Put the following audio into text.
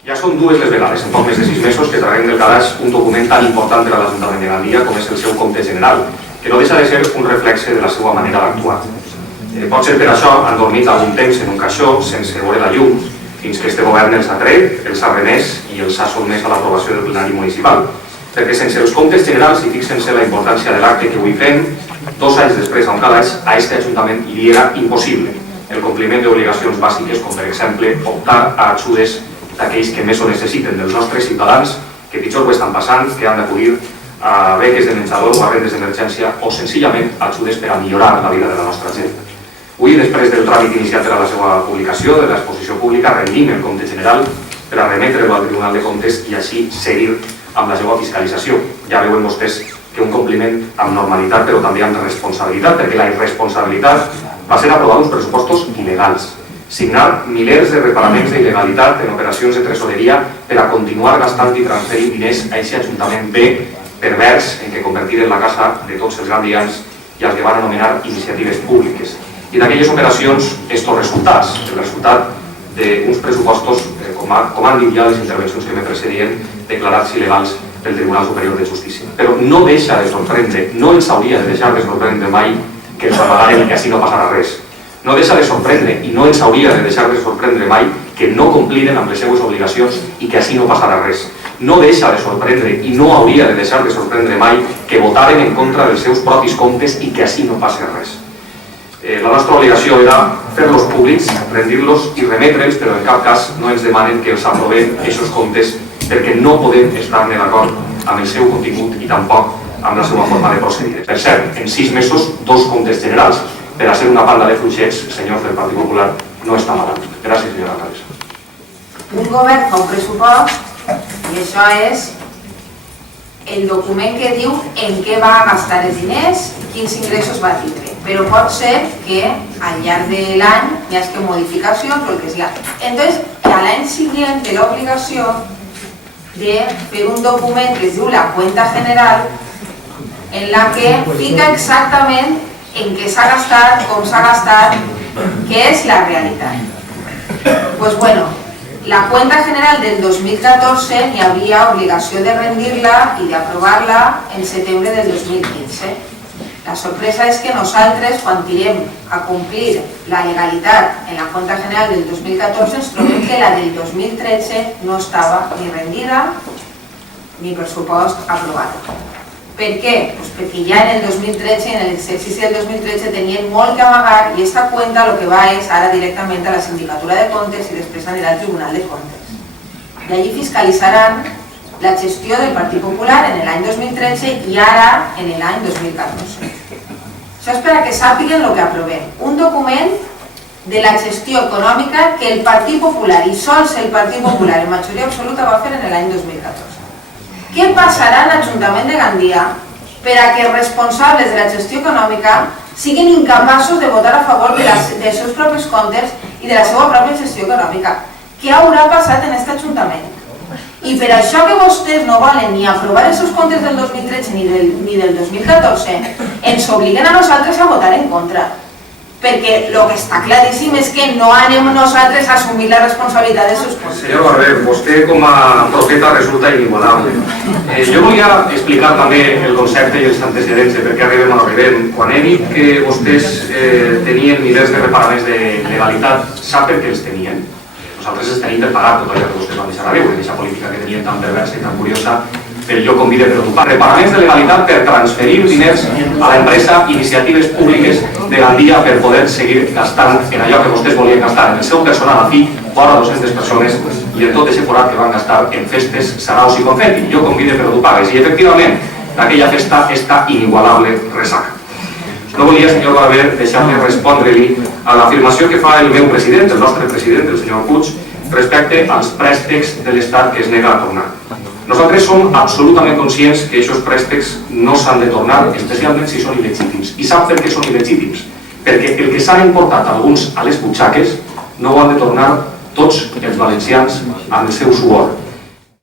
Ja són dues les vegades, en poc més de 6 mesos, que traiem del calaix un document tan important per a l'Ajuntament de Gandia com és el seu compte general, que no deixa de ser un reflexe de la seva manera d'actuar. Pot ser per això han dormit algun temps en un caixó sense veure la llum, fins que este govern els ha tret, els ha remès i els ha sotmès a l'aprovació del plenari municipal. Perquè sense els comptes generals, i fixen-se la importància de l'acte que avui fem, 2 anys després a un calaix, a este Ajuntament li era impossible el compliment d'obligacions bàsiques, com per exemple optar a ajudes d'aquells que més ho necessiten, dels nostres ciutadans que pitjor ho estan passant, que han d'acudir a beques de menjador o a rendes d'emergència o senzillament ajudes per a millorar la vida de la nostra gent. Avui, després del tràmit iniciat per a la seva publicació, de l'exposició pública, rendim el compte general per a remetre-lo al Tribunal de Comptes i així seguir amb la seva fiscalització. Ja veuen vostès que un compliment amb normalitat però també amb responsabilitat, perquè la irresponsabilitat va ser aprovar uns pressupostos il·legals, signar milers de reparaments d'il·legalitat en operacions de tresoreria per a continuar gastant i transferint diners a aquest Ajuntament B pervers en què convertiren la casa de tots els gandians i els que van anomenar iniciatives públiques. I d'aquelles operacions, estos resultats, el resultat d'uns pressupostos, com han dit ja les intervencions que me precedien, declarats il·legals pel Tribunal Superior de Justícia. Però no deixa de sorprendre, no ens hauria de deixar de sorprendre mai que ens amagaren i que així no passarà res. No deixa de sorprendre i no ens hauria de deixar de sorprendre mai que no compliren amb les seues obligacions i que així no passarà res. No deixa de sorprendre i no hauria de deixar de sorprendre mai que votaren en contra dels seus propis comptes i que així no passi res. La nostra obligació era fer-los públics, rendir-los i remetre'ls, però en cap cas no ens demanen que els aprovem aquests comptes perquè no podem estar-ne d'acord amb el seu contingut i tampoc amb la seva forma de procedir. Per cert, en 6 mesos, 2 comptes generals. Per a ser una banda de fluixets, senyors del Partit Popular, no està malament. Gràcies, senyora alcaldessa. Un govern fa un pressupost i això és el document que diu en què va gastar els diners, quins ingressos va tindre. Però pot ser que al llarg de l'any hi hagi modificacions o el que sigui. Entonces, a l'any següent té l'obligació de fer un document que es diu la cuenta general en la que fica exactament en què s'ha gastat, com s'ha gastat, què és la realitat. Pues bueno, la cuenta general del 2014 hi havia obligació de rendir-la i d'aprovar-la en setembre del 2015. La sorpresa és que nosaltres, quan tirem a complir la legalitat en la cuenta general del 2014, ens trobem que la del 2013 no estava ni rendida ni pressupost aprovat. Per què? Pues perquè ja en el 2013, en l'exercici del 2013, tenien molt que amagar i aquesta cuenta el que va és ara directament a la Sindicatura de Comptes i després anirà al Tribunal de Comptes. I allí fiscalitzaran la gestió del Partit Popular en l'any 2013 i ara en l'any 2014. Això és per a que sàpiguen el que aprovem. Un document de la gestió econòmica que el Partit Popular, i sols el Partit Popular en majoria absoluta, va fer en l'any 2014. Què passarà a l'Ajuntament de Gandia per a que els responsables de la gestió econòmica siguin incapaços de votar a favor dels seus propis comptes i de la seva pròpia gestió econòmica? Què haurà passat en aquest Ajuntament? I per això que vostès no volen ni aprovar els seus comptes del 2013 ni del 2014, ens obliguen a nosaltres a votar en contra. Perquè el que està claríssim és que no anem nosaltres a assumir la responsabilitat dels seus comptes. Senyor Barber, vostè com a profeta resulta inigualable. Jo volia explicar també el concepte i els antecedents de per què arribem on arribem. Quan he dit que vostès tenien milers de reparaments de legalitat, sap per què els tenien? Nosaltres els tenim per pagar tot allò que vostès van deixar a veure, aquesta política que tenien tan perversa i tan curiosa, però jo convido a preocupar. Reparaments de legalitat per transferir diners a l'empresa Iniciatives Públiques de Gandia per poder seguir gastant en allò que vostès volien gastar, en el seu personal afí, vora 200 persones, i en tot aquest forat que van gastar en festes, saraus i confeti. Jo convido a preocupar-les i efectivament d'aquella festa està inigualable ressaca. No volia, senyor Barber, deixar-me respondre-li a l'afirmació que fa el meu president, el nostre president, el senyor Puig, respecte als préstecs de l'Estat que es nega a tornar. Nosaltres som absolutament conscients que aquests préstecs no s'han de tornar, especialment si són il·legítims. I sap per què són il·legítims? Perquè el que s'han importat alguns a les butxaques no ho han de tornar tots els valencians amb el seu suor.